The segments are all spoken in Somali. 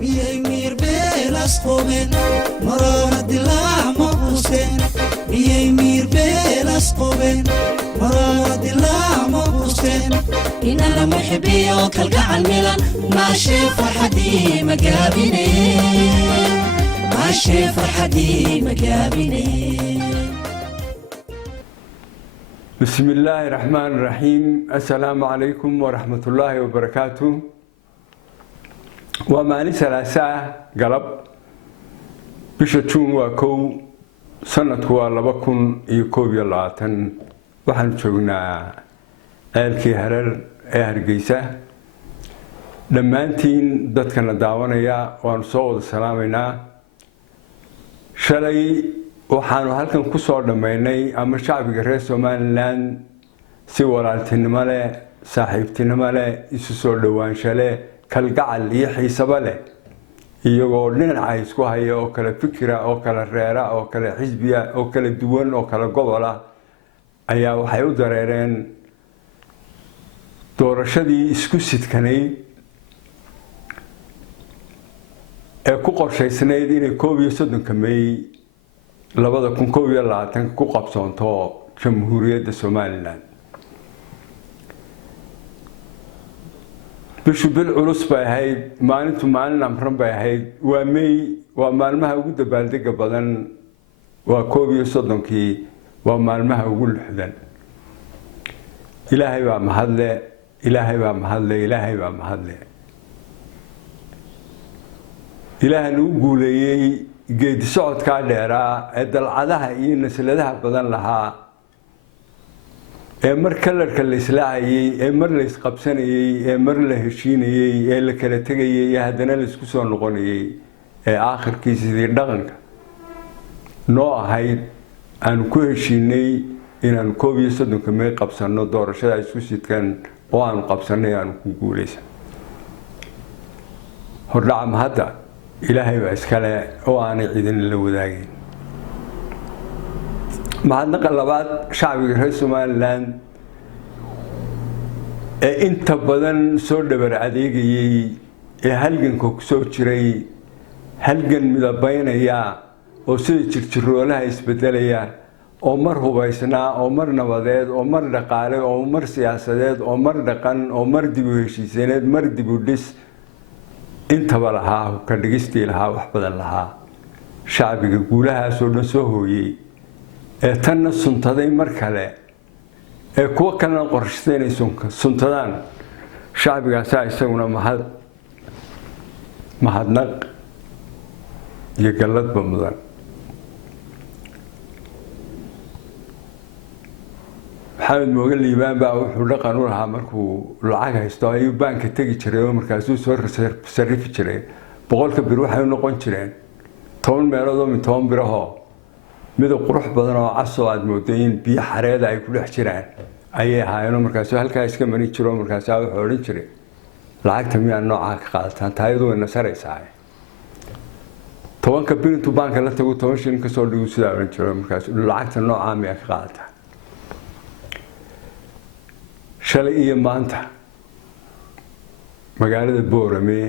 بيمير بلاسقوبن مراد الله مبوسن بيمير بلاسقوبن مراد الله مبوسن إن أنا محبي وكالقع الميلان ماشي فرحتي مقابني ماشي فرحتي مقابني. بسم الله الرحمن الرحيم. السلام عليكم ورحمة الله وبركاته. وماني ثلاثة قلب بشتون وكو سنة لبكون يكوب يلاتن وحن شونا آلكي هرر هرقيسة لما انتين دادكنا داوانيا وانصوض سلامنا شلي waxaanu halkan ku soo dhameynay ama shacbiga reer Soomaaliland si walaaltinimo leh saaxiibtinimo leh isu soo dhawaansho leh kalgacal iyo xiisaba leh iyagoo dhinaca isku haya oo kala fikira oo kala reera oo kala xisbiya oo kala duwan oo kala gobol ah ayaa waxay u dareereen doorashadii isku sidkanay ee ku qorshaysnayd inay 31 May 2021 ku qabsoonto Jamhuuriyadda Soomaaliland. bishu bil culus bay ahayd maalintu maalin amran bay ahayd waa May waa maalmaha ugu dabaaldega badan waa 31kii waa maalmaha ugu lixdan. Ilaahay baa mahadle Ilaahay baa mahadle Ilaahay baa mahadle Ilaahay uu guuleeyay geedi socodka dheeraa ee dalcadaha iyo nasladaha badan lahaa ee mar kalarka la islaayay ee mar la isqabsanayay ee mar la heshiinayay ee la kala tagayay ee hadana la isku soo noqonayay ee aakhirkiisii dhaqanka noo ahayd aan ku heshiinay inaan 31 May qabsano doorashada isku sidkan oo aan qabsanay aan ku guuleysan hordhaca mahadda إلهي بأسكاله وأنا عيدن اللوداعين. مع النقلات شعب رئيس سوماليلاند أنت بدن سود برعديجي هلجن كوكسوتشري هلجن مدبين يا وسيد تشرولها يسبدليا أمر هو بيسنا أمر نبضات أمر دقالة أمر سياسات أمر دقن أمر دبوشي سند مر دبودس انت بلها كدغستي لها wax badan laha shacbiga guulaha soo soo hooyay ee tan suntaday mar kale ee kuwa kana qorsheynay suntadan shacbigaas isaguna mahadnaq iyo galad badan maxamed moogal liibaan baa wuxuu dhaqan u lahaa markuu lacag haysto ayuu banka tagi jiray oo markaas uu soo sarrifi jiray boqolka bir waxay u noqon jireen 10 meelood oo 10 biraho mid qurux badan oo casoo aad moodeen biyo xareeda ay ku dhex jiraan ayay ahaayeen markaas halka iska mari jiro markaas wuxuu oran jiray lacagta miyaa nooca ka qaadataan taayadu way nasaraysaa 10 bir intuu banka la tago 10 shilin ka soo dhigo sida oran jiray markaas lacagta nooca miyaa ka qaadataan shalay iyo maanta magaalada Boorame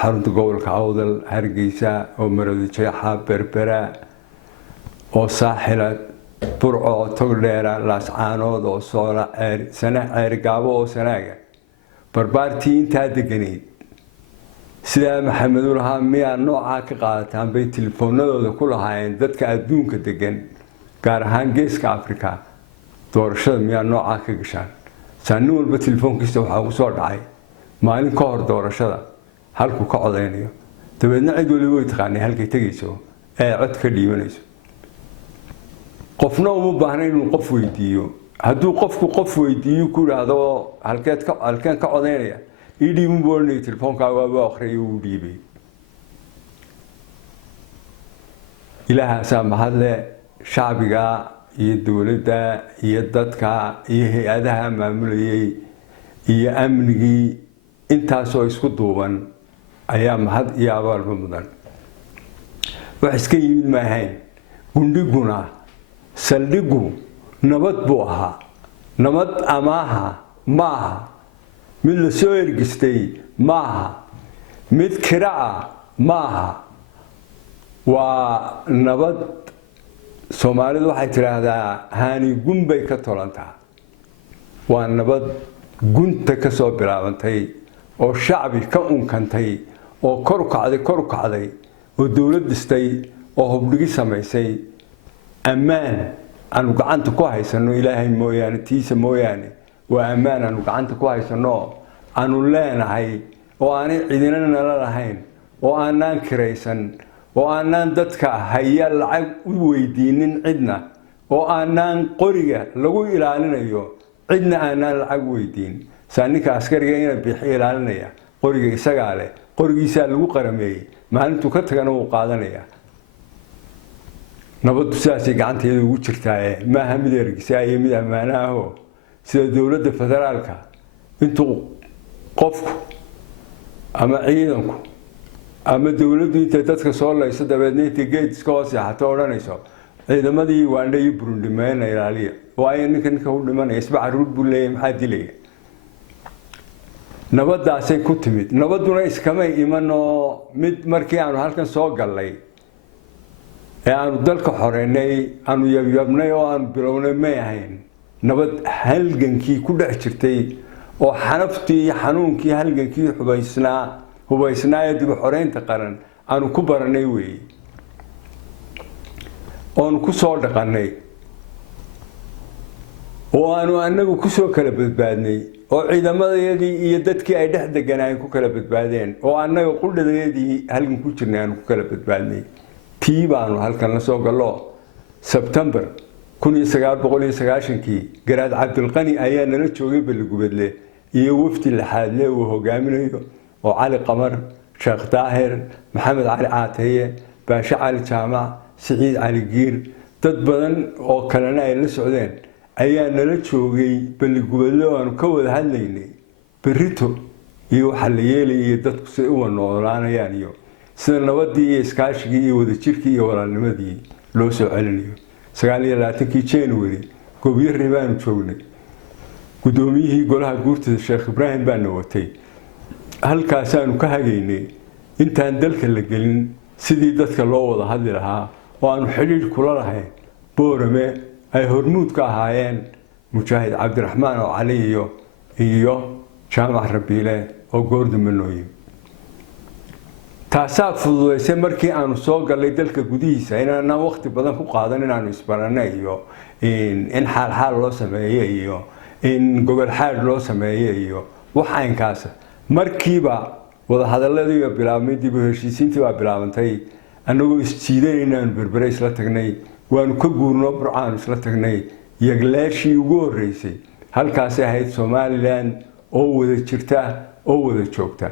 xarunta gobolka Awdal Hargeysa oo Maroodi Jeexa Berbera oo Saaxila Burco Togdheera Laascaanood oo Soola Ceergaabo oo Sanaaga barbaartii inta deganeed sida Maxamed ulaha miyaa nooca ka qaadataan bay telefoonadooda ku lahaayeen dadka adduunka degan gaar ahaan Geeska Afrika doorashada miyaa nooca ka gashaan saanu walba telefoonkiisa waxa uu soo dhacay maalin ka hor doorashada halku ka codeynayo dabeedna cid waliba way taqaanay halkay tagayso ee cod ka dhiibanayso qofna uma baahnayn inuu qof weydiiyo hadduu qofku qof weydiiyo ku raado halkeen ka codeynaya ii dhiibin boolnay telefoonkaaga waa akhriyo uu dhiibay ilaaha mahadle shacbiga iyo dawladda iyo dadka iyo hay'adaha maamulayay iyo amnigii intaas oo isku duuban ayaa mahad iyo abaal mudan wax iska yimid ma ahayn gundhiguna saldhigu nabad buu ahaa nabad amaaha maaha mid la soo ergistay maaha mid kiraa maaha waa nabad Soomaalidu waxay tiraahdaa haani gunbay ka tolantaa waa nabad gunta ka soo bilaabantay oo shacbi ka unkantay oo kor u kacday oo dawlad dhistay oo hubdhigi samaysay ammaan aanu gacanta ku haysano Ilaahay mooyaane tiisa mooyaane waa ammaan aanu gacanta ku haysano aanu leenahay oo aanay cidina nala lahayn oo aanan kiraysan oo aanan dadka haya lacag u weydiinin cidna oo aanan qoriga lagu ilaalinayo cidna aanan lacag weydiin saaninka askariga inay bixi ilaalinaya qoriga isaga leh qorigiisa lagu qarameeyay maalintu ka tagana uu qaadanaya nabaddu sidaasay gacanteeda ugu jirtaa maaha mid ergisa iyo mid ammaanaho sida dawladda federaalka intuu qofku ama ciidanku ama dawladdu inta dadka soo layso dabeedna inta geed iska hoos yaxato odhanayso ciidamadii Uganda iyo Burundi meena ilaaliya waayo ninka u dhimanaya isba caruur buu leeyahay maxaa dilay nabadaasay ku timid nabaduna iskama imano mid markii aanu halkan soo galay aanu dalka xoreynay aanu yabyabnay oo aanu bilownay ma ahayn nabad halgankii ku dhex jirtay oo xanaftii xanuunkii halgankii hubaysnaa dib u xoreynta qaran aanu ku baranay weey oon ku soo dhaqanay oo aanu anagu ku soo kala badbaadnay oo ciidamadayadii iyo dadkii ay dhex deganayeen ku kala badbaadeen oo anaga quldhadayadii halgan ku jirnay aanu ku kala badbaadnay tii baanu halkan la soo galo September 1990kii Garaad Cabdulqani ayaa nala joogay Balgubadle iyo wafdi laxaadle uu hogaaminayo oo Cali Qamar Sheekh Daahir Maxamed Cali Caataye Baasha Cali Jaamac Saciid Cali Giir dad badan oo kalena ay la socdeen ayaa nala joogay Balgubadle oo aanu ka wada hadlaynay berrito iyo waxa la yeelay dadku si u noolaanayaan iyo sida nabadii iyo iskaashigii iyo wadajirkii iyo walaalnimadii loo soo celinayo 29 January goobiyar baan joognay gudoomiyihii golaha guurtida Sheekh Ibrahim baan watay halkaas aanu ka hageynay intaan dalka la gelin sidii dadka loo wada hadli lahaa oo aanu xiriir kula lahayn Boorame ay hormuud ka ahaayeen Mujaahid Cabdiraxmaan oo Cali iyo Jaamac Rabiile oo goordamanoyay taasaa fududeysay markii aanu soo galay dalka gudihiisa inaana waqti badan ku qaadan inaanu isbaranay iyo in xal loo sameeyay iyo in gobol xaad loo sameeyay iyo waxaankaas markiiba wada hadalladii bilaabmay dib u heshiisiintii baa bilaabantay anagoo isjiideynaan Berbera isla tagnay waanu ka guurno Burcaan isla tagnay yaglaashii ugu horeysay halkaas ahayd Somaliland oo wada jirta oo wada joogta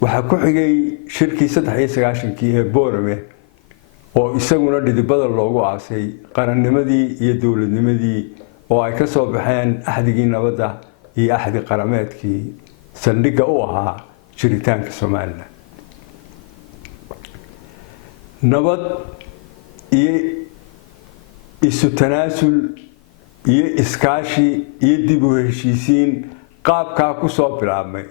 waxa ku xigay shirkii 93kii ee Boorame oo isaguna dhidibada loogu aasay qarannimadii iyo dawladnimadii oo ay ka soo baxeen ahdigii nabadda iyo ahdi qarameedkii saldhigga u ahaa jiritaanka Soomaaliland nabad iyo isu tanaasul iyo iskaashi iyo dib u heshiisiin qaabka ku soo bilaabmay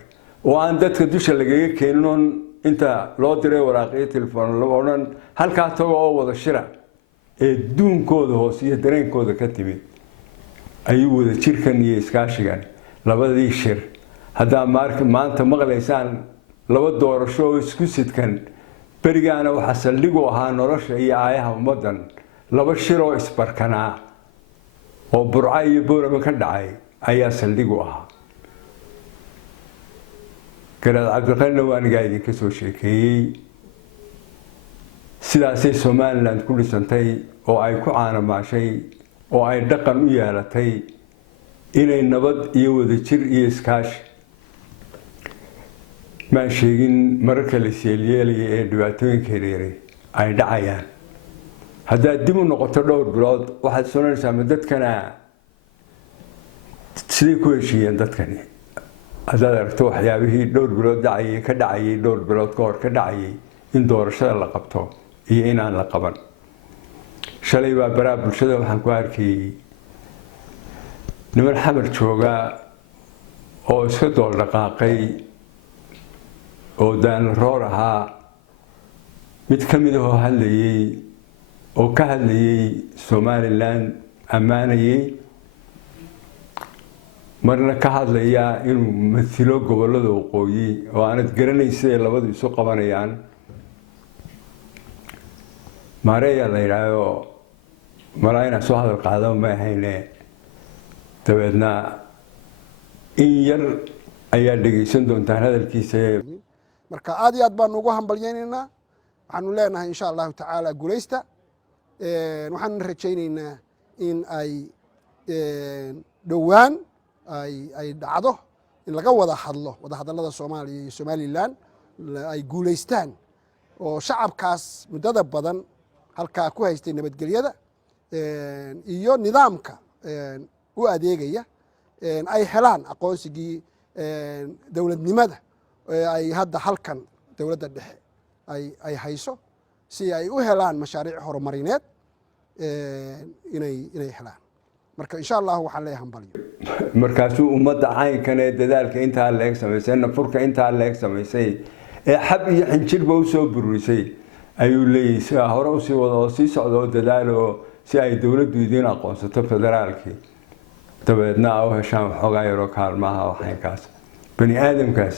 oo aan dadka dusha lagaga keenin inta loo diray waraaqyo telefoon loo oran halka tago oo wada shira ee duunkooda hoos iyo dareenkooda ka timid ayuu wada jirkan iyo iskaashigan labadii shir hadaa maanta maqlaysaan laba doorasho oo isku sidkan barigaana waxa saldhig u ahaa nolosha iyo aayaha ummadan laba shir oo isbarkanaa oo Burca iyo Boorame ka dhacay ayaa saldhig u ahaa Garaad Cabdulqani waan gaadin ka soo sheekeeyay sidaasay Somaliland ku dhisantay oo ay ku caanamaashay oo ay dhaqan u yeelatay inay nabad iyo wadajir iyo iskaashi ma sheegin marka la seeliyay ee dhibaatooyinka yaryar ay dhacayaan hadaa dib u noqoto dhowr bilood waxaad soonaysaa dadkana sidii ku heshiiyeen dadkani هذا ارتوح يا به دور بلود دعي كدعي دور بلود كور كدعي إن دور شذا لقبته هي إن أنا لقبن شلي ببراب الشذا وحنكوار كي نمر حمل شوقا أو سكتور رقاقي أو دان رورها mid ka mid ah oo hadlayay oo ka hadlayay Somaliland ammaanayay marna ka hadlaya inuu matilo gobolada waqooyi oo aanad garanaysa labadu isu qabanayaan maareeya la yiraahdo malaayna soo hadal qaado ma ahayne dabeedna in yar ayaa dhageysan doontaan hadalkiisa marka aad iyo aad baan ugu hambalyeynaa waxaanu leenahay insha Allah tacaala guuleysta waxaan rajaynaynaa in ay dhowaan ay dhacdo in laga wada hadallada Soomaaliya iyo Somaliland ay guuleystaan oo shacabkaas muddada badan halka ku haystay nabadgelyada iyo nidaamka u adeegaya ay helaan aqoonsigii dawladnimada ay hadda halkan dawladda dhexe ay hayso si ay u helaan mashaariic horumarineed inay helaan marka insha Allah waxaan leeyahay hambalyo markaasuu ummadda caynkan ee dadaalka intaa leeg samaysay nafurka intaa leeg samaysay ee xab iyo xinjirba u soo burisay ayuu leeyahay hore u sii wado oo sii socdo oo dadaalo si ay dawladdu idin aqoonsato federaalkii dabeedna oo heshaan xogaa yaro kaalmaha waxaynkaas bani aadamkaas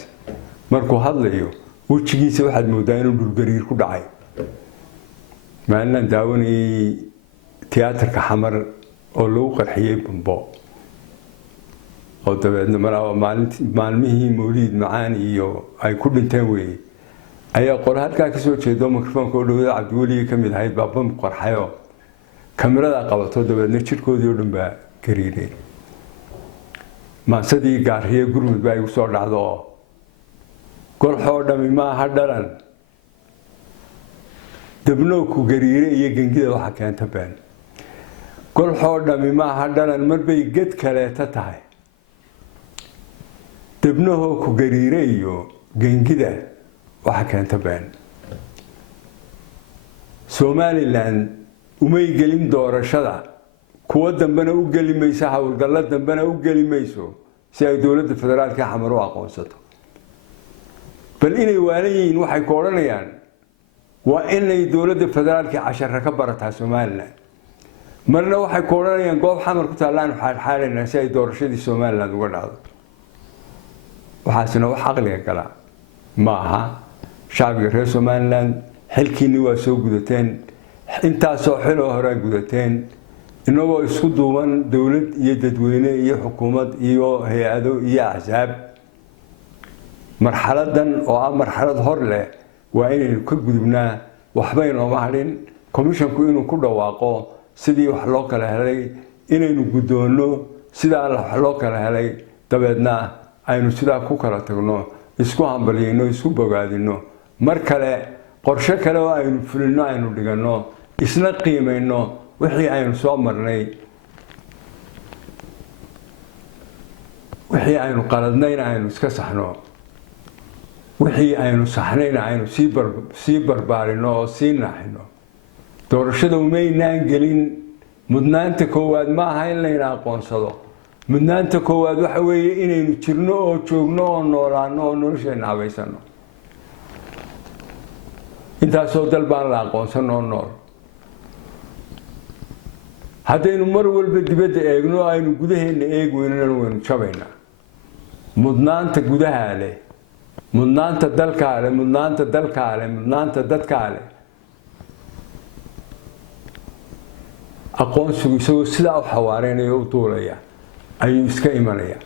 markuu hadlayo wajigiisa waxaad moodaa inuu dhulgariir ku dhacay maalinaan daawanayay tiyaatarka xamar oo lagu qarxiyey bambo oo dabeedna maalmihii mawliid macaan iyo ay ku dhinteen weeye ayaa qor halkaa ka soo jeedo mikrofoonka oo dhawada cabdiweli ka mid ahayd baa bam qarxayo kamerada qabato dabeedna jirkoodii oo dhan baa gariiray maasadii gaariye gurmud baa igu soo dhacdo golxoo dhami maaha dhalan dabnoo ku gariire iyo gengida waxa keenta been golxoo dhami maaha dhalan marbay ged kaleeta tahay dabnahoo ku gariire iyo gengida waxa keenta been Somaliland umay gelin doorashada kuwa dambana u geli mayso hawlgalla dambana u geli mayso si ay dawladda federaalka xamar u aqoonsato bal inay waalayiin waxay ku oranayaan waa inay dawladda federaalka casharka ka barataa Somaliland marna waxay ku oranayaan goob xamar ku taalaan xaalxaalayna si ay doorashadii Somaliland uga dhacdo waxaasina wax aqliga gala maaha shacabka reer Somaliland xilkiini waa soo gudateen intaasoo xiloo hore gudateen inagoo isku duuban dawlad iyo dadweyne iyo xukuumad iyo hay'ado iyo axsaab marxaladan oo ah marxalad hor leh waa inaynu ka gudubnaa waxba inooma hadhin commissionku inuu ku dhawaaqo sidii wax loo kala helay inaynu gudoono sidaa wax loo kala helay dabeedna aynu sidaa ku kala tagno isku hambaliyeyno isku bogaadino mar kale qorshe kale oo aynu fulino aynu dhigano isla qiimayno wixii aynu soo marnay wixii aynu qaladnayna aynu iska saxno wixii aynu saxnayna aynu sii barbaarino oo sii naaxino doorashada umaynaan gelin mudnaanta koowaad ma aha in layna aqoonsado mudnaanta koowaad waxa weeye inaynu jirno oo joogno oo noolaano oo nolosheena habaysano intaasoo dal baan la aqoonsan oo nool haddaynu mar walba dibadda eegno aynu gudaheena eegweynana waynu jabaynaa mudnaanta gudaha leh mudnaanta dalka leh mudnaanta dalka leh mudnaanta dadka leh aqoonsigu isagoo sidaa u xawaareynayo u duulaya ayuu iska imanaya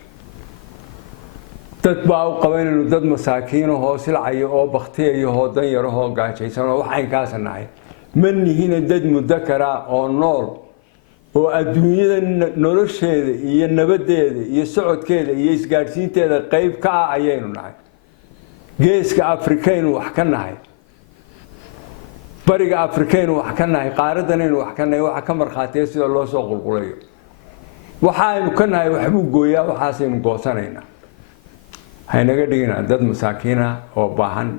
dad baa u qabanaynu dad masaakiin oo silcayo oo baktiyayo oo dan yar oo gaajaysan oo waxaynkaas nahay ma nihina dad mudakara oo nool oo adduunyada nolosheeda iyo nabadeeda iyo socodkeeda iyo isgaarsiinteeda qayb ka ah ayaynu nahay geeska afrikaynu wax ka nahay bariga afrikaynu wax ka nahay qaaradanaynu wax ka nahay waxa ka markhaatiya sida loo soo qulqulayo waxaaynu ka nahay waxbuu gooyaa waxaasaynu goosanaynaa haynaga dhiginaa dad masaakiina oo baahan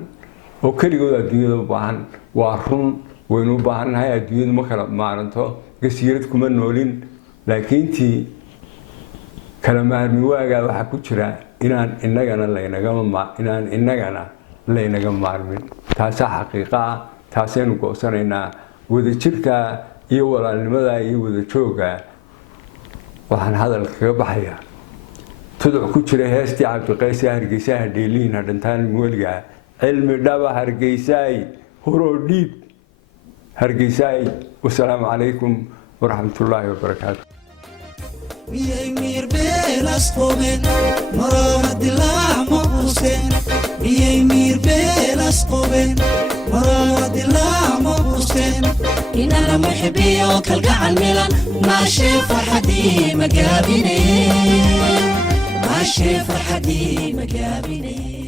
oo keligood adduunyada u baahan waa run waynu u baahannahay adduunyadu ma kala maaranto gasiirad kuma noolin laakiintii kala maarmi waagaa waxaa ku jira inaan innagana laynaga maarmin taasaa xaqiiqa ah taasaynu go'sanaynaa wadajirka iyo walaalnimada iyo wadajooga waxaan hadalka kaga baxayaa tuduc ku jira heestii cabdiqays hargeysa hadheeliin hadhantaan weliga cilmi dhaba hargeysaay horoo dhiib hargeysaay wasalaamu calaykum waraxmatullaahi wabarakaatu miyay miir beelas qobeen maroona dilaac ma quusteen miyay miir beelas qobeen maroona dilaac ma quusteen inana muxibiyo kalgacal milan maashee farxadii magaabineen maashee farxadii magaabineen